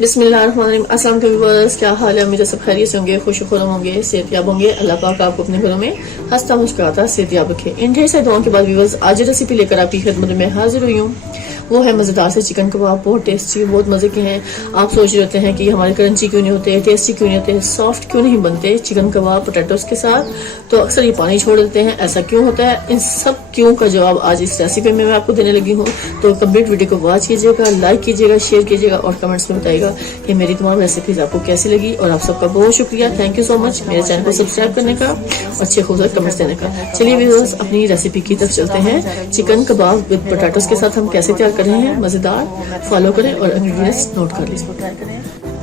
बिस्मिल्लाहिर्रहमानिर्रहीम। अस्सलाम वालेकुम व्यूअर्स, क्या हाल है? उम्मीद है सब खैरियत से होंगे, खुश खुरम होंगे, सेहतयाब होंगे। अल्लाह पाक आपको अपने घरों में हंसता मुस्कुराता सेहतयाब रखे। इन ढेर सारी दुआओं के बाद व्यूअर्स, आज रेसिपी लेकर आपकी खिदमत में हाजिर हुई हूँ। वो है मज़ेदार से चिकन कबाब, बहुत टेस्टी, बहुत मज़े के हैं। आप सोच रहे होते हैं कि हमारे क्रंची क्यों नहीं होते, टेस्टी क्यों नहीं होते, सॉफ्ट क्यों नहीं बनते चिकन कबाब पोटैटोस के साथ, तो अक्सर ये पानी छोड़ देते हैं, ऐसा क्यों होता है? इन सब क्यों का जवाब आज इस रेसिपी में मैं आपको देने लगी हूँ। तो कंप्लीट वीडियो को वॉच कीजिएगा, लाइक कीजिएगा, शेयर कीजिएगा और कमेंट्स में बताइएगा कि मेरी तमाम रेसिपीज आपको कैसी लगी। और आप सबका बहुत शुक्रिया, थैंक यू सो मच मेरे चैनल को सब्सक्राइब करने का और अच्छे खूबसूरत कमेंट्स देने का। चलिए व्यूअर्स, अपनी रेसिपी की तरफ चलते हैं। चिकन कबाब विद पोटैटोस के साथ हम कैसे तैयार कर रहे हैं, मजेदार, फॉलो करें और इंग्रेडिएंट्स नोट कर लीजिए।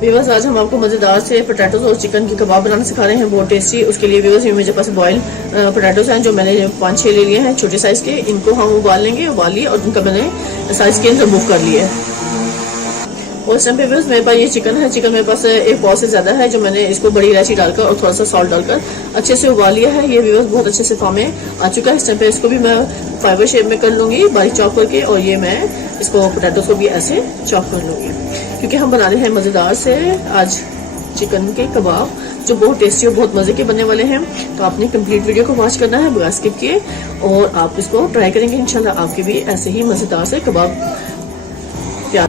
व्यूअर्स, आज हम आपको मजेदार से पोटैटोस और चिकन की कबाब बनाना सिखा रहे हैं, बहुत टेस्टी। उसके लिए व्यूअर्स, मेरे पास बॉयल पोटैटोस हैं जो मैंने 5-6 ले लिए हैं, छोटे साइज के। इनको हम उबाल लेंगे, उबाल लिए और उनका मैंने साइज के रिमूव कर लिया है। और इस टाइम पे व्यूअर्स, मेरे पास ये चिकन है, चिकन मेरे पास एक पाव से ज्यादा है, जो मैंने इसको बड़ी इलायची डालकर और थोड़ा सा सॉल्ट डालकर अच्छे से उबाल लिया है। ये व्यूअर्स बहुत अच्छे से फॉर्म में आ चुका है। इस टाइम पे इसको भी मैं फाइबर शेप में कर लूंगी, बारीक चॉप करके, और ये मैं इसको पोटैटोस को भी ऐसे चॉप कर लूंगी, क्योंकि हम बना रहे हैं मजेदार से आज चिकन के कबाब जो बहुत टेस्टी और बहुत मजे के बनने वाले हैं। तो आपने कंप्लीट वीडियो को वॉच करना है बगैर स्किप किए, और आप इसको ट्राई करेंगे, इंशाल्लाह आपके भी ऐसे ही मजेदार से कबाब तैयार।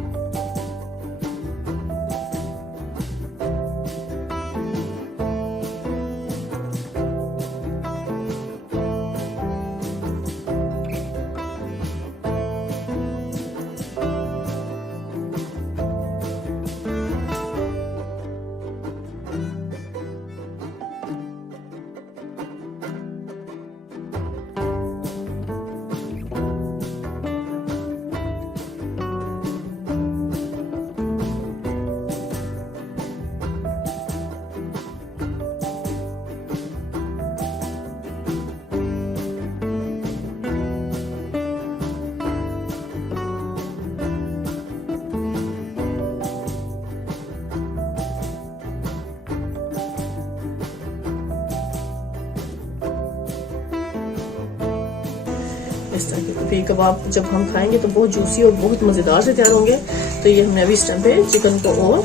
इस तरह के कबाब जब हम खाएंगे तो बहुत जूसी और बहुत मजेदार से तैयार होंगे। तो ये हमने अभी इस टाइम पे चिकन को और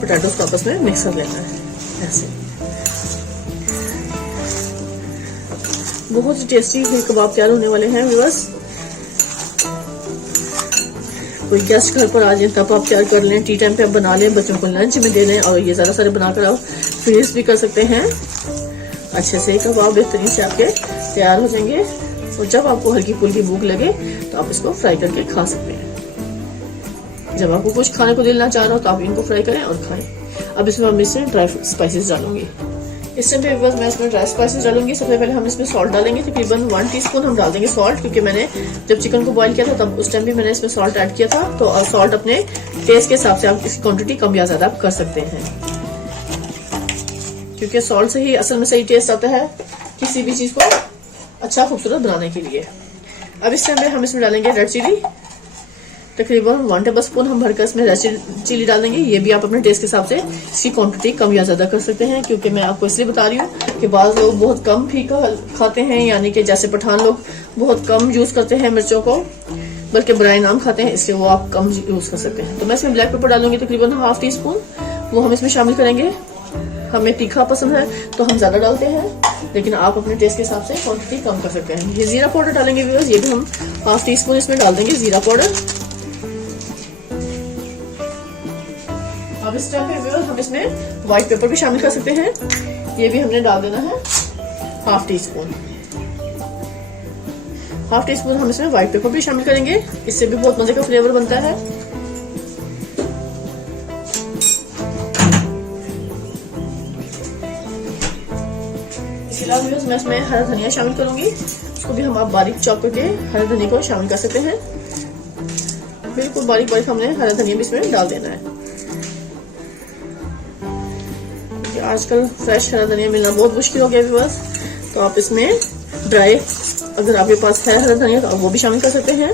पोटैटोस को आपस में मिक्स कर लेना है ऐसे। बहुत ही टेस्टी कबाब तैयार होने वाले हैं व्यूअर्स। कोई गेस्ट घर पर आ जाए तब आप तैयार कर लें, टी टाइम पे आप बना लें, बच्चों को लंच में दे लें, और ये ज्यादा सारे बनाकर आप फ्रीज भी कर सकते हैं। अच्छे से कबाब बेहतरीन से आपके तैयार हो जाएंगे, और जब आपको हल्की फुल्की भूख लगे तो आप इसको फ्राई करके खा सकते हैं। जब आपको कुछ खाने को दिल ना चाह रहा हो तो आप इनको फ्राई करें और खाएं। अब इसमें हम इसमें ड्राई स्पाइसेस डालूंगी। इस टाइम पे बस मैं इसमें ड्राई स्पाइसेस डालूंगी। सबसे पहले हम इसमें सॉल्ट डालेंगे, तकरीबन 1 टीस्पून हम डाल देंगे सॉल्ट, क्योंकि मैंने जब चिकन को बॉईल किया था तब उस टाइम भी मैंने इसमें सॉल्ट ऐड किया था। तो सॉल्ट अपने टेस्ट के हिसाब से आप इसकी क्वांटिटी कम या ज्यादा कर सकते हैं, क्योंकि सॉल्ट से ही असल में सही टेस्ट आता है किसी भी चीज को अच्छा खूबसूरत बनाने के लिए। अब इस टाइम पे हम इसमें डालेंगे रेड चिली, तकरीबन 1 टेबल स्पून हम भरकर इसमें रेड चिली डाल देंगे। ये भी आप अपने टेस्ट के हिसाब से इसकी क्वांटिटी कम या ज्यादा कर सकते हैं, क्योंकि मैं आपको इसलिए बता रही हूँ कि बाज़ लोग बहुत कम फीका खाते हैं, यानी कि जैसे पठान लोग बहुत कम यूज करते हैं मिर्चों को, बल्कि बराए नाम खाते हैं, इसलिए वो आप कम यूज कर सकते हैं। तो मैं इसमें ब्लैक पेपर डालूंगी तकरीबन ½ टीस्पून, वो हम इसमें शामिल करेंगे। हमें तीखा पसंद है तो हम ज्यादा डालते हैं, लेकिन आप अपने टेस्ट के हिसाब से क्वांटिटी कम कर सकते हैं। ये जीरा पाउडर डालेंगे व्यूअर्स, ये भी हम ½ टीस्पून इसमें डाल देंगे जीरा पाउडर। अब इस टाइम पे व्यूअर्स हम इसमें व्हाइट पेपर भी शामिल कर सकते हैं, ये भी हमने डाल देना है ½ टीस्पून। ½ टीस्पून हम इसमें व्हाइट पेपर भी शामिल करेंगे, इससे भी बहुत मजे का फ्लेवर बनता है। मैं इसमें हरा धनिया शामिल करूंगी, उसको भी हम आप बारीक चॉप करके हरा धनिया को शामिल कर सकते हैं। बिल्कुल बारीक बारीक हमने हरा धनिया भी इसमें डाल देना है, क्योंकि आजकल फ्रेश हरा धनिया मिलना बहुत मुश्किल हो गया व्यूअर्स। तो आप इसमें ड्राई, अगर आपके पास है हरा धनिया, तो आप वो भी शामिल कर सकते हैं।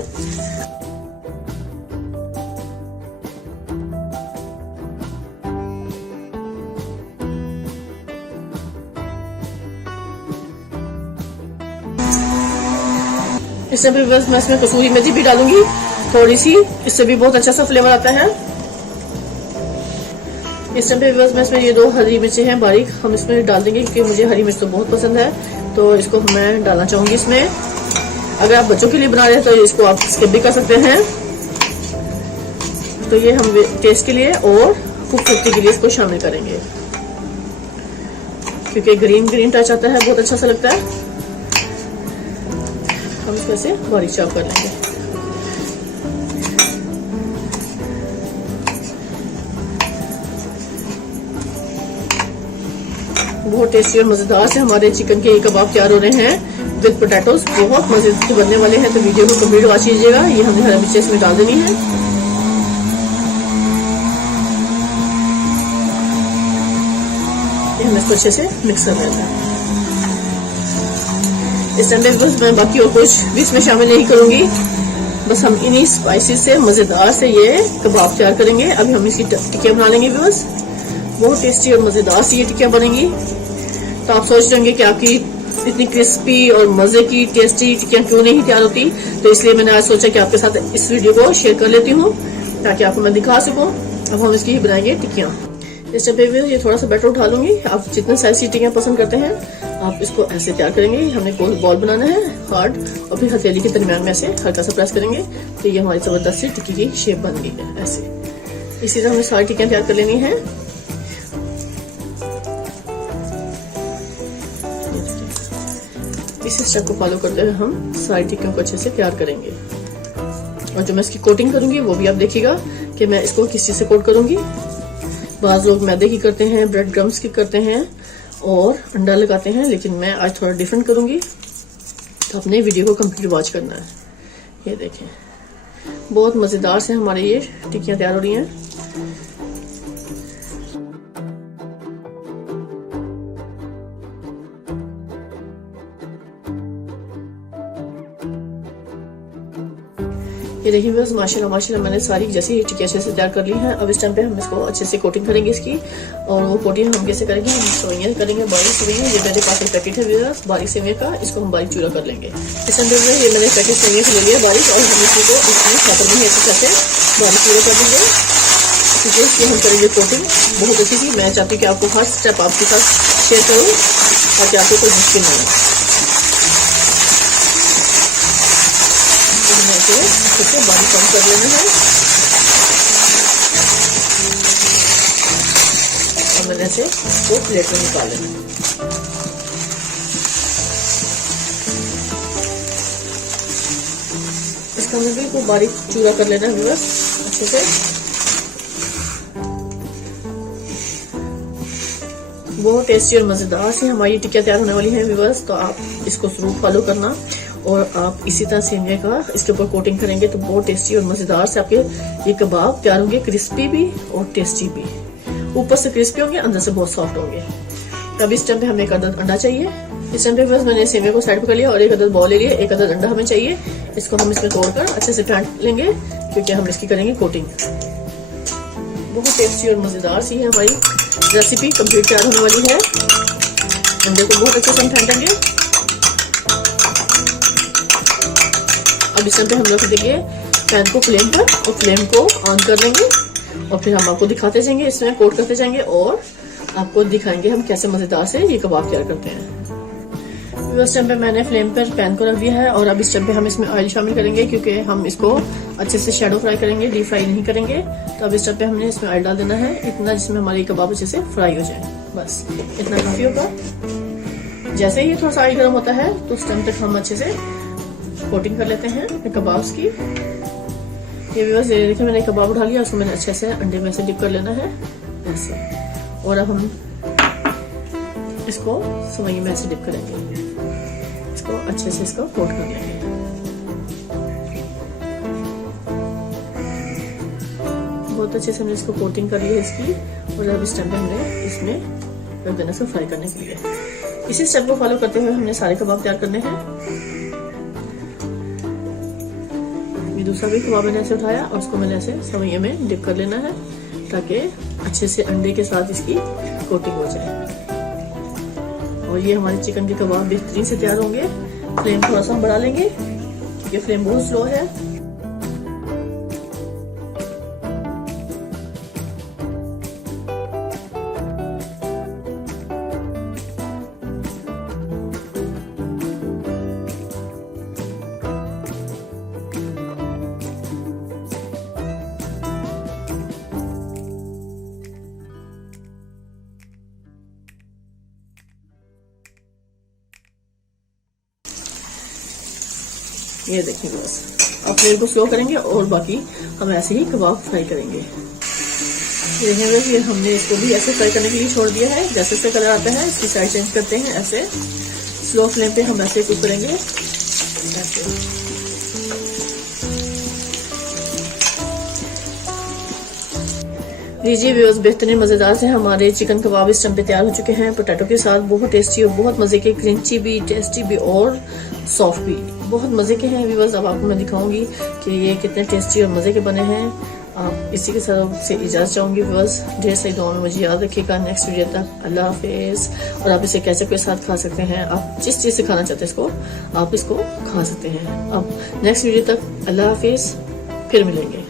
इससे भी बस मैं इसमें कसूरी मेथी भी डालूंगी थोड़ी सी, इससे भी बहुत अच्छा सा फ्लेवर आता है। इस टाइम पे व्यूअर्स मैं इसमें ये 2 हरी मिर्ची हैं बारीक, हम इसमें डाल देंगे क्योंकि मुझे हरी मिर्च तो बहुत पसंद है, तो इसको मैं डालना चाहूंगी इसमें। अगर आप बच्चों के लिए बना रहे हैं तो इसको आप स्किप भी कर सकते हैं। तो ये हम टेस्ट के लिए और खूबसूरती के लिए इसको शामिल करेंगे, क्योंकि ग्रीन ग्रीन टच आता है, बहुत अच्छा सा लगता है। हम इसको ऐसे बारीक चॉप कर लेंगे। बहुत टेस्टी और मजेदार से हमारे चिकन के कबाब तैयार हो रहे हैं विद पोटैटोज, बहुत मजेदार बनने वाले हैं। तो वीडियो को कंप्लीट वॉच कीजिएगा। ये हमने हरी मिर्ची इसमें डाल देनी है। ये हम इसको अच्छे से मिक्स कर लेते हैं। इस टाइम पे बस मैं बाकी और कुछ भी इसमें शामिल नहीं करूंगी, बस हम इन्हीं स्पाइसेस से मजेदार से ये कबाब तैयार करेंगे। अभी हम इसकी टिक्कियां बना लेंगे बस, बहुत टेस्टी और मजेदार सी ये टिक्कियां बनेंगी। तो आप सोच रहे होंगे कि आपकी इतनी क्रिस्पी और मजे की टेस्टी टिक्कियां क्यों नहीं तैयार होती, तो इसलिए मैंने आज सोचा कि आपके साथ इस वीडियो को शेयर कर लेती हूँ ताकि आपको मैं दिखा सकूं। अब हम इसकी ही बनाएंगे टिक्कियां। इस टाइम पे ये थोड़ा सा बैटर उठा लूंगी। आप जितने साइज की टिक्कियां पसंद करते हैं आप इसको ऐसे तैयार करेंगे। हमने गोल बॉल बनाना है हार्ड, और फिर हथेली के दरमियान में ऐसे हल्का सा प्रेस करेंगे तो ये हमारी जबरदस्त सी टिक्की की शेप बन गई है ऐसे। इसी तरह हमें सारी टिक्कियां तैयार कर लेनी है। इस स्टेप को फॉलो करते हुए हम सारी टिक्कियों को अच्छे से तैयार करेंगे। और जो मैं इसकी कोटिंग करूंगी वो भी आप देखिएगा कि मैं इसको किस चीज से कोट करूंगी। बाज लोग मैदे की करते हैं, ब्रेड क्रम्स की करते हैं और अंडा लगाते हैं, लेकिन मैं आज थोड़ा डिफरेंट करूंगी। तो अपने वीडियो को कंप्लीट वॉच करना है। ये देखें, बहुत मजेदार से हमारे ये टिक्कियां तैयार हो रही हैं। ये देखिए बस माशाल्लाह माशाल्लाह मैंने सारी जैसे ही टिक्कियां अच्छे से तैयार कर ली हैं। अब इस टाइम पे हम इसको अच्छे से कोटिंग करेंगे इसकी, और वो कोटिंग हम कैसे करेंगे, हम सेवइयां करेंगे, बारीक सेवइयां। ये मेरे पास एक पैकेट है बारीक सेवइयां का, इसको हम बारीक चूरा कर लेंगे। इस टाइम पे ये मैंने पैकेट सेवइयां से ले लिया बारीक, और हम इसको इसमें छापर में अच्छे से बारीक चूरा कर देंगे, क्योंकि इसकी हम करेंगे कोटिंग बहुत अच्छी सी। मैं चाहती हूँ कि आपको हर स्टेप आपके साथ शेयर करूँ ताकि आपको कोई मुश्किल नहीं है। इसे बारीक कम कर लेना है, और मैंने से वो प्लेट में निकाल लेना है। इसका हमें बिल्कुल बारीक चूरा कर लेना है बस अच्छे से। बहुत टेस्टी और मजेदार से हमारी टिक्कियां तैयार होने वाली हैं व्यूअर्स। तो आप इसको जरूर फॉलो करना, और आप इसी तरह सेवइयां का इसके ऊपर कोटिंग करेंगे तो बहुत टेस्टी और मजेदार से आपके ये कबाब तैयार होंगे, क्रिस्पी भी और टेस्टी भी। ऊपर से क्रिस्पी होंगे, अंदर से बहुत सॉफ्ट होंगे। अब इस टाइम पे हमें एक अदद अंडा चाहिए। इस टाइम पे बस मैंने सेवइयां को साइड पर कर लिया और एक अदद बॉल ले लिया। एक अदद अंडा हमें चाहिए, इसको हम इसमें तोड़कर अच्छे से फेंट लेंगे क्योंकि हम इसकी करेंगे कोटिंग। बहुत टेस्टी और मजेदार सी है हमारी रेसिपी कंप्लीट तैयार होने वाली है। अंडे को बहुत अच्छे से हम फेंटेंगे। अब इस टाइम पे हम रख देंगे पैन को फ्लेम पर और फ्लेम को ऑन कर लेंगे, और फिर हम आपको दिखाते जाएंगे, इसमें कोट करते जाएंगे और आपको दिखाएंगे हम कैसे मजेदार से ये कबाब तैयार करते हैं। इस टाइम पे मैंने फ्लेम पर पैन को रख दिया है, और अब इस टाइम पे हम इसमें ऑयल शामिल करेंगे क्योंकि हम इसको अच्छे से शैडो फ्राई करेंगे, डीप फ्राई नहीं करेंगे। तो अब इस टाइम पे हमने इसमें ऑयल डाल देना है इतना जिसमें हमारे कबाब अच्छे से फ्राई हो जाए, बस इतना काफी होगा। जैसे ही थोड़ा सा ऑयल गर्म होता है तो उस टाइम तक हम अच्छे से कोटिंग कर लेते हैं कबाब्स की। ये भी बस देखिए मैंने कबाब उठा लिया, उसको मैंने अच्छे से अंडे में से डिप कर लेना है ऐसे, और अब हम इसको सेवई में ऐसे डिप करेंगे, इसको अच्छे से इसको कोट कर लेंगे। बहुत अच्छे से हमने इसको कोटिंग कर ली है इसकी, और अब इस टाइम पे हमने इसमें रख देना इसको फ्राई करने के लिए। इसी स्टेप को फॉलो करते हुए हमने सारे कबाब तैयार करने हैं। दूसरा भी कबाब मैंने ऐसे उठाया और उसको मैंने ऐसे सेवइयां में डिप कर लेना है ताकि अच्छे से अंडे के साथ इसकी कोटिंग हो जाए। और ये हमारे चिकन के कबाब बेहतरीन से तैयार होंगे। फ्लेम थोड़ा सा हम बढ़ा लेंगे क्योंकि फ्लेम बहुत स्लो है। ये देखिए बस अब फ्लेम को स्लो करेंगे और बाकी हम ऐसे ही कबाब फ्राई करेंगे। देखेंगे फिर हमने इसको भी ऐसे फ्राई करने के लिए छोड़ दिया है। जैसे जैसे कलर आता है इसकी साइड चेंज करते हैं, ऐसे स्लो फ्लेम पे हम ऐसे कुक करेंगे ऐसे। लीजिए व्यूअर्स, बेहतरीन मजेदार से हमारे चिकन कबाब इस टाइम पे तैयार हो चुके हैं पोटैटो के साथ। बहुत टेस्टी और बहुत मजे के, क्रंची भी, टेस्टी भी और सॉफ्ट भी, बहुत मजे के हैं व्यूअर्स। अब आपको मैं दिखाऊंगी कि ये कितने टेस्टी और मजे के बने हैं। आप इसी के साथ से इजाजत चाहूंगी व्यूअर्स। ढेर सारी दुआओं में मुझे याद रखिएगा। नेक्स्ट वीडियो तक अल्लाह हाफिज। और आप इसे केचप के साथ खा सकते हैं, आप जिस चीज से खाना चाहते हैं इसको आप इसको खा सकते हैं। अब नेक्स्ट वीडियो तक अल्लाह हाफिज, फिर मिलेंगे।